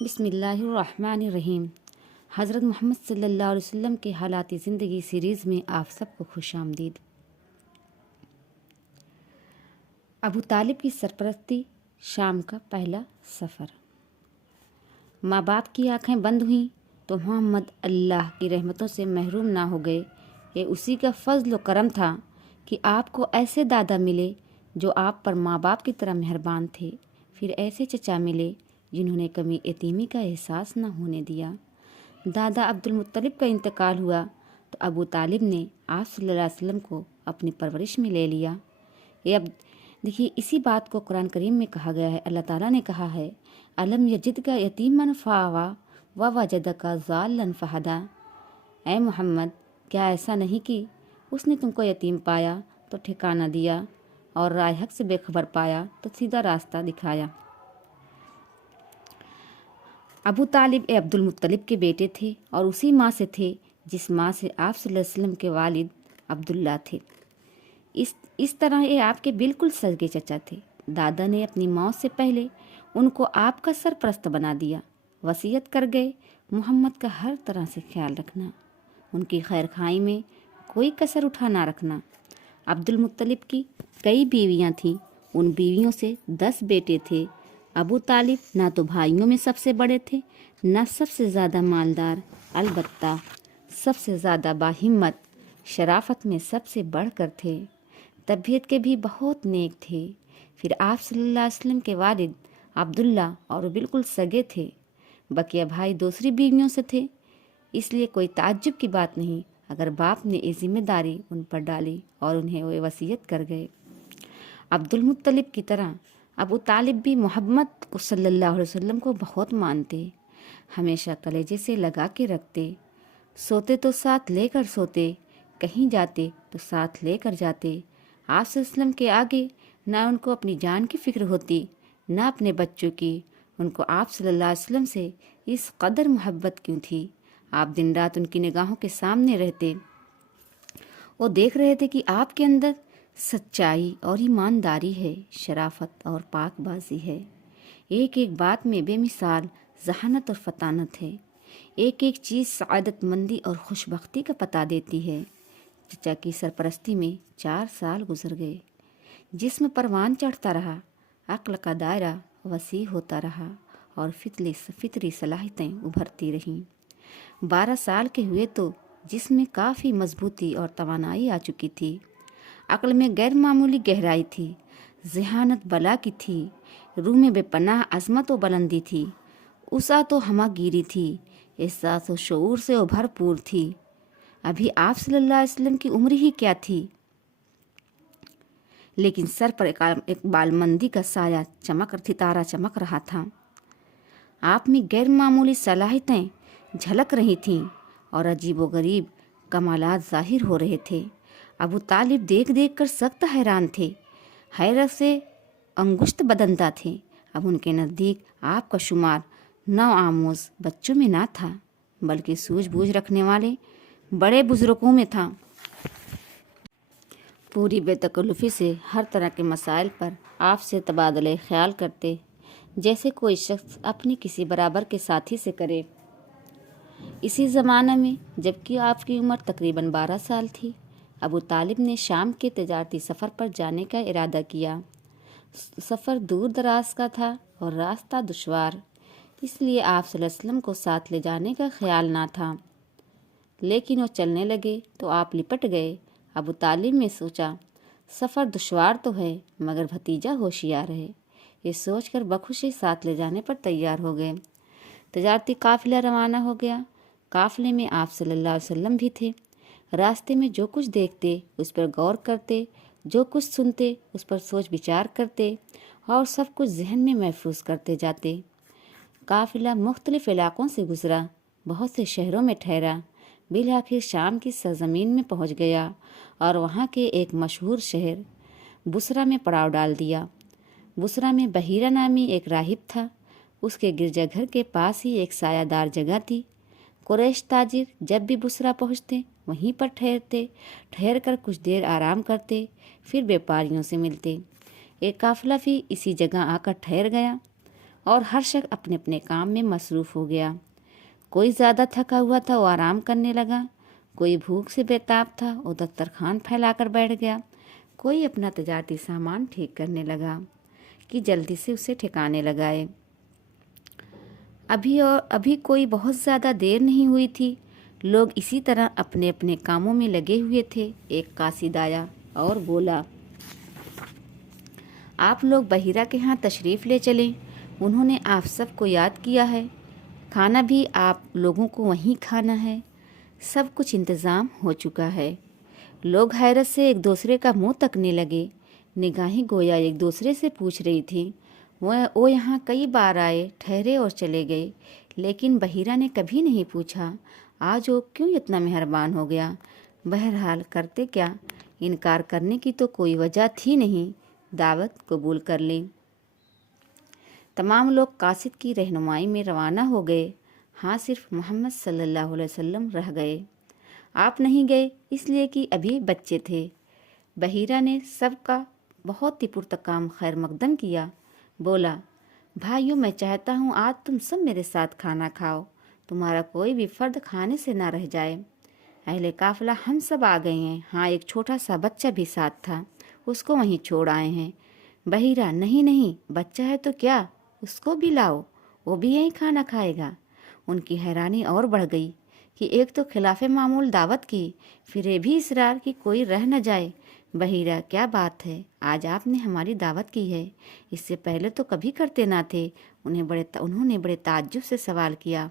بسم اللہ الرحمن الرحیم۔ حضرت محمد صلی اللہ علیہ وسلم کے حالات زندگی سیریز میں آپ سب کو خوش آمدید۔ ابو طالب کی سرپرستی، شام کا پہلا سفر۔ ماں باپ کی آنکھیں بند ہوئیں تو محمد اللہ کی رحمتوں سے محروم نہ ہو گئے۔ یہ اسی کا فضل و کرم تھا کہ آپ کو ایسے دادا ملے جو آپ پر ماں باپ کی طرح مہربان تھے، پھر ایسے چچا ملے جنہوں نے کمی یتیمی کا احساس نہ ہونے دیا۔ دادا عبد المطلب کا انتقال ہوا تو ابو طالب نے آپ صلی اللہ علیہ وسلم کو اپنی پرورش میں لے لیا۔ یہ اب دیکھیے اسی بات کو قرآن کریم میں کہا گیا ہے۔ اللہ تعالیٰ نے کہا ہے الم یجدک یتیما فآویٰ ووجدک ضالا فہدیٰ۔ اے محمد، کیا ایسا نہیں کہ اس نے تم کو یتیم پایا تو ٹھکانہ دیا، اور راہ حق سے بے خبر پایا تو سیدھا راستہ دکھایا۔ ابو طالب عبد المطلب کے بیٹے تھے اور اسی ماں سے تھے جس ماں سے آپ صلی اللہ علیہ وسلم کے والد عبداللہ تھے۔ اس طرح یہ آپ کے بالکل سگے چچا تھے۔ دادا نے اپنی موت سے پہلے ان کو آپ کا سرپرست بنا دیا۔ وصیت کر گئے محمد کا ہر طرح سے خیال رکھنا، ان کی خیر خواہی میں کوئی کسر اٹھا نہ رکھنا۔ عبد المطلب کی کئی بیویاں تھیں، ان بیویوں سے 10 بیٹے تھے۔ ابو طالب نہ تو بھائیوں میں سب سے بڑے تھے، نہ سب سے زیادہ مالدار، البتہ سب سے زیادہ باہمت، شرافت میں سب سے بڑھ کر تھے۔ طبیعت کے بھی بہت نیک تھے۔ پھر آپ صلی اللہ علیہ وسلم کے والد عبداللہ اور وہ بالکل سگے تھے۔ بقیہ بھائی دوسری بیویوں سے تھے، اس لیے کوئی تعجب کی بات نہیں اگر باپ نے یہ ذمہ داری ان پر ڈالی اور انہیں وہ وصیت کر گئے۔ عبد المطلب کی طرح ابو طالب بھی محمد صلی اللہ علیہ وسلم کو بہت مانتے، ہمیشہ کلیجے سے لگا کے رکھتے۔ سوتے تو ساتھ لے کر سوتے، کہیں جاتے تو ساتھ لے کر جاتے۔ آپ صلی اللہ علیہ وسلم کے آگے نہ ان کو اپنی جان کی فکر ہوتی، نہ اپنے بچوں کی۔ ان کو آپ صلی اللہ علیہ وسلم سے اس قدر محبت کیوں تھی؟ آپ دن رات ان کی نگاہوں کے سامنے رہتے، وہ دیکھ رہے تھے کہ آپ کے اندر سچائی اور ایمانداری ہے، شرافت اور پاک بازی ہے، ایک ایک بات میں بے مثال ذہانت اور فطانت ہے، ایک ایک چیز سعادت مندی اور خوش بختی کا پتہ دیتی ہے۔ چچا کی سرپرستی میں 4 سال گزر گئے، جسم پروان چڑھتا رہا، عقل کا دائرہ وسیع ہوتا رہا اور فطری صلاحیتیں ابھرتی رہیں۔ 12 سال کے ہوئے تو جسم میں کافی مضبوطی اور توانائی آ چکی تھی، عقل میں غیر معمولی گہرائی تھی، ذہانت بلا کی تھی، روح میں بے پناہ عظمت و بلندی تھی، وسعت و ہمہ گیری تھی، احساس و شعور سے وہ بھرپور تھی۔ ابھی آپ صلی اللہ علیہ وسلم کی عمر ہی کیا تھی، لیکن سر پر اقبال مندی کا سایہ ستارہ چمک رہا تھا۔ آپ میں غیر معمولی صلاحیتیں جھلک رہی تھیں اور عجیب و غریب کمالات ظاہر ہو رہے تھے۔ ابو طالب دیکھ دیکھ کر سخت حیران تھے، حیرت سے انگشت بدنتا تھے۔ اب ان کے نزدیک آپ کا شمار نو آموز بچوں میں نہ تھا، بلکہ سوجھ بوجھ رکھنے والے بڑے بزرگوں میں تھا۔ پوری بے تکلفی سے ہر طرح کے مسائل پر آپ سے تبادلہ خیال کرتے، جیسے کوئی شخص اپنی کسی برابر کے ساتھی سے کرے۔ اسی زمانہ میں جبکہ آپ کی عمر تقریباً 12 سال تھی، ابو طالب نے شام کے تجارتی سفر پر جانے کا ارادہ کیا۔ سفر دور دراز کا تھا اور راستہ دشوار، اس لیے آپ صلی اللہ علیہ وسلم کو ساتھ لے جانے کا خیال نہ تھا، لیکن وہ چلنے لگے تو آپ لپٹ گئے۔ ابو طالب نے سوچا سفر دشوار تو ہے مگر بھتیجا ہوشیار ہے، یہ سوچ کر بخوشی ساتھ لے جانے پر تیار ہو گئے۔ تجارتی قافلہ روانہ ہو گیا۔ قافلے میں آپ صلی اللہ علیہ وسلم بھی تھے۔ راستے میں جو کچھ دیکھتے اس پر غور کرتے، جو کچھ سنتے اس پر سوچ بچار کرتے اور سب کچھ ذہن میں محفوظ کرتے جاتے۔ قافلہ مختلف علاقوں سے گزرا، بہت سے شہروں میں ٹھہرا، بالآخر شام کی سرزمین میں پہنچ گیا اور وہاں کے ایک مشہور شہر بصرہ میں پڑاؤ ڈال دیا۔ بصرہ میں بحیرہ نامی ایک راہب تھا، اس کے گرجا گھر کے پاس ہی ایک سایہ دار جگہ تھی۔ قریش تاجر جب بھی بصرہ پہنچتے وہیں پر ٹھہر کر کچھ دیر آرام کرتے، پھر بیپاریوں سے ملتے۔ ایک قافلہ بھی اسی جگہ آ کر ٹھہر گیا اور ہر شخص اپنے اپنے کام میں مصروف ہو گیا۔ کوئی زیادہ تھکا ہوا تھا، وہ آرام کرنے لگا، کوئی بھوک سے بیتاب تھا، وہ دسترخوان پھیلا کر بیٹھ گیا، کوئی اپنا تجارتی سامان ٹھیک کرنے لگا کہ جلدی سے اسے ٹھکانے لگائے۔ ابھی کوئی بہت زیادہ دیر نہیں ہوئی تھی، لوگ اسی طرح اپنے اپنے کاموں میں لگے ہوئے تھے۔ ایک قاصد آیا اور بولا، آپ لوگ بحیرہ کے ہاں تشریف لے چلیں، انہوں نے آپ سب کو یاد کیا ہے، کھانا بھی آپ لوگوں کو وہیں کھانا ہے، سب کچھ انتظام ہو چکا ہے۔ لوگ حیرت سے ایک دوسرے کا منہ تکنے لگے، نگاہیں گویا ایک دوسرے سے پوچھ رہی تھیں، وہ یہاں کئی بار آئے، ٹھہرے اور چلے گئے، لیکن بحیرہ نے کبھی نہیں پوچھا آج وہ کیوں اتنا مہربان ہو گیا۔ بہرحال کرتے کیا، انکار کرنے کی تو کوئی وجہ تھی نہیں، دعوت قبول کر لی۔ تمام لوگ قاصد کی رہنمائی میں روانہ ہو گئے، ہاں صرف محمد صلی اللہ علیہ وسلم رہ گئے۔ آپ نہیں گئے اس لیے کہ ابھی بچے تھے۔ بحیرہ نے سب کا بہت ہی پرتکام خیر مقدم کیا، بولا، بھائیوں میں چاہتا ہوں آج تم سب میرے ساتھ کھانا کھاؤ، تمہارا کوئی بھی فرد کھانے سے نہ رہ جائے۔ اہل قافلہ ہم سب آ گئے ہیں، ہاں ایک چھوٹا سا بچہ بھی ساتھ تھا، اس کو وہیں چھوڑ آئے ہیں۔ بحیرہ، نہیں، بچہ ہے تو کیا، اس کو بھی لاؤ، وہ بھی یہیں کھانا کھائے گا۔ ان کی حیرانی اور بڑھ گئی کہ ایک تو خلاف معمول دعوت کی، پھر یہ بھی اصرار کہ کوئی رہ نہ جائے۔ بحیرہ، کیا بات ہے، آج آپ نے ہماری دعوت کی ہے، اس سے پہلے تو کبھی کرتے نہ تھے۔ انہوں نے بڑے تعجب سے سوال کیا،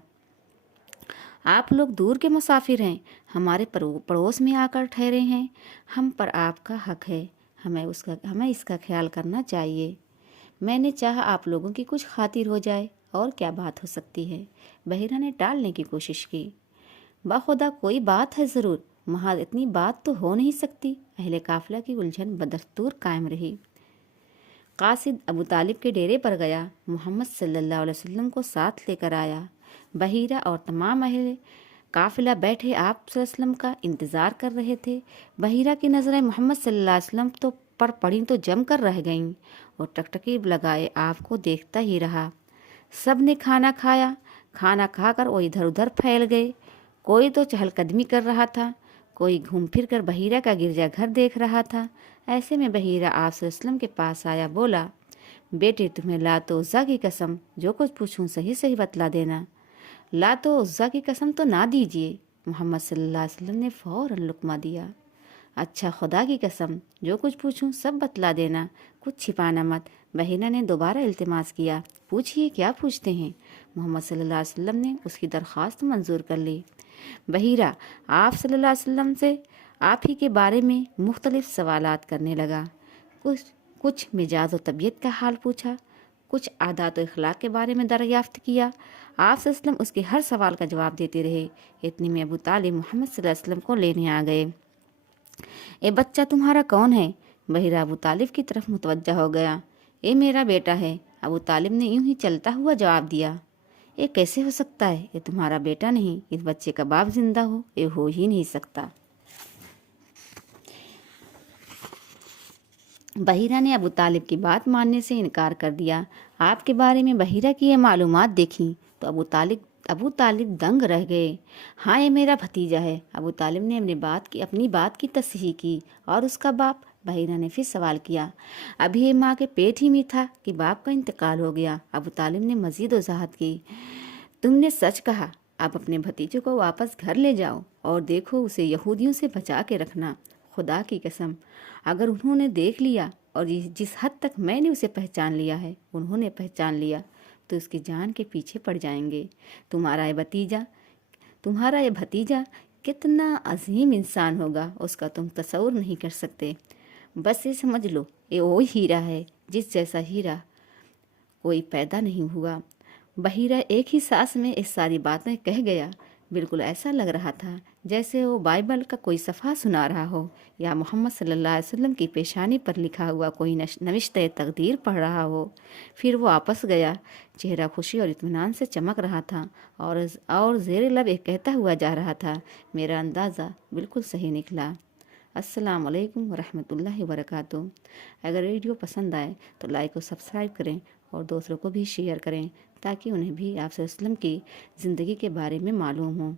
آپ لوگ دور کے مسافر ہیں، ہمارے پڑوس میں آ کر ٹھہرے ہیں، ہم پر آپ کا حق ہے، ہمیں اس کا خیال کرنا چاہیے۔ میں نے چاہا آپ لوگوں کی کچھ خاطر ہو جائے، اور کیا بات ہو سکتی ہے۔ بحیرہ نے ٹالنے کی کوشش کی، باخدا کوئی بات ہے ضرور، محض اتنی بات تو ہو نہیں سکتی۔ اہل قافلہ کی الجھن بدستور قائم رہی۔ قاصد ابو طالب کے ڈیرے پر گیا، محمد صلی اللہ علیہ وسلم کو ساتھ لے کر آیا۔ بحیرہ اور تمام اہل قافلہ بیٹھے آپ صلی اللہ علیہ وسلم کا انتظار کر رہے تھے۔ بحیرہ کی نظریں محمد صلی اللہ علیہ وسلم پر پڑیں تو جم کر رہ گئیں، اور ٹکٹکی لگائے آپ کو دیکھتا ہی رہا۔ سب نے کھانا کھایا، کھانا کھا کر وہ ادھر ادھر پھیل گئے، کوئی تو چہل قدمی کر رہا تھا، کوئی گھوم پھر کر بحیرہ کا گرجا گھر دیکھ رہا تھا۔ ایسے میں بحیرہ آپ صلی اللہ علیہ وسلم کے پاس آیا، بولا، بیٹے تمہیں لات و عزیٰ کی قسم جو کچھ پوچھوں صحیح بتلا دینا۔ لات و عزیٰ کی قسم تو نہ دیجیے، محمد صلی اللہ علیہ وسلم نے فوراً لقمہ دیا۔ اچھا خدا کی قسم جو کچھ پوچھوں سب بتلا دینا، کچھ چھپانا مت۔ بحیرہ نے دوبارہ التماس کیا، پوچھئے کیا پوچھتے ہیں۔ محمد صلی اللہ علیہ وسلم نے اس کی درخواست منظور کر لی۔ بحیرہ آپ صلی اللہ علیہ وسلم سے آپ ہی کے بارے میں مختلف سوالات کرنے لگا، کچھ مزاج و طبیعت کا حال پوچھا، کچھ عادات و اخلاق کے بارے میں دریافت کیا۔ آپ صلی اللہ علیہ وسلم اس کے ہر سوال کا جواب دیتے رہے۔ اتنے میں ابو طالب محمد صلی اللہ علیہ وسلم کو لینے آ گئے۔ اے بچہ تمہارا کون ہے؟ بحیرہ ابو طالب کی طرف متوجہ ہو گیا۔ اے میرا بیٹا ہے، ابو طالب نے یوں ہی چلتا ہوا جواب دیا۔ یہ کیسے ہو سکتا ہے، یہ تمہارا بیٹا نہیں، اس بچے کا باپ زندہ ہو، یہ ہو ہی نہیں سکتا۔ بحیرہ نے ابو طالب کی بات ماننے سے انکار کر دیا۔ آپ کے بارے میں بحیرہ کی یہ معلومات دیکھیں تو ابو طالب دنگ رہ گئے۔ ہاں یہ میرا بھتیجا ہے۔ ابو طالب نے اپنی بات کی تصحیح کی۔ اور اس کا باپ؟ بحیرہ نے پھر سوال کیا۔ ابھی یہ ماں کے پیٹ ہی میں تھا کہ باپ کا انتقال ہو گیا۔ ابو طالب نے مزید وضاحت کی۔ تم نے سچ کہا، اب اپنے بھتیجے کو واپس گھر لے جاؤ اور دیکھو اسے یہودیوں سے بچا کے رکھنا۔ خدا کی قسم اگر انہوں نے دیکھ لیا، اور جس حد تک میں نے اسے پہچان لیا ہے انہوں نے پہچان لیا، تو اس کی جان کے پیچھے پڑ جائیں گے۔ تمہارا یہ بھتیجا کتنا عظیم انسان ہوگا، اس کا تم تصور نہیں کر سکتے۔ بس یہ سمجھ لو یہ وہ ہیرا ہے جس جیسا ہیرا کوئی پیدا نہیں ہوا۔ بحیرہ ایک ہی سانس میں اس ساری باتیں کہہ گیا۔ بالکل ایسا لگ رہا تھا جیسے وہ بائبل کا کوئی صفحہ سنا رہا ہو، یا محمد صلی اللہ علیہ وسلم کی پیشانی پر لکھا ہوا کوئی نوشتہ تقدیر پڑھ رہا ہو۔ پھر وہ واپس گیا، چہرہ خوشی اور اطمینان سے چمک رہا تھا، اور زیر لب ایک کہتا ہوا جا رہا تھا، میرا اندازہ بالکل صحیح نکلا۔ السلام علیکم ورحمۃ اللہ وبرکاتہ۔ اگر ویڈیو پسند آئے تو لائک اور سبسکرائب کریں، اور دوسروں کو بھی شیئر کریں تاکہ انہیں بھی آپ صلی اللہ علیہ وسلم کی زندگی کے بارے میں معلوم ہو۔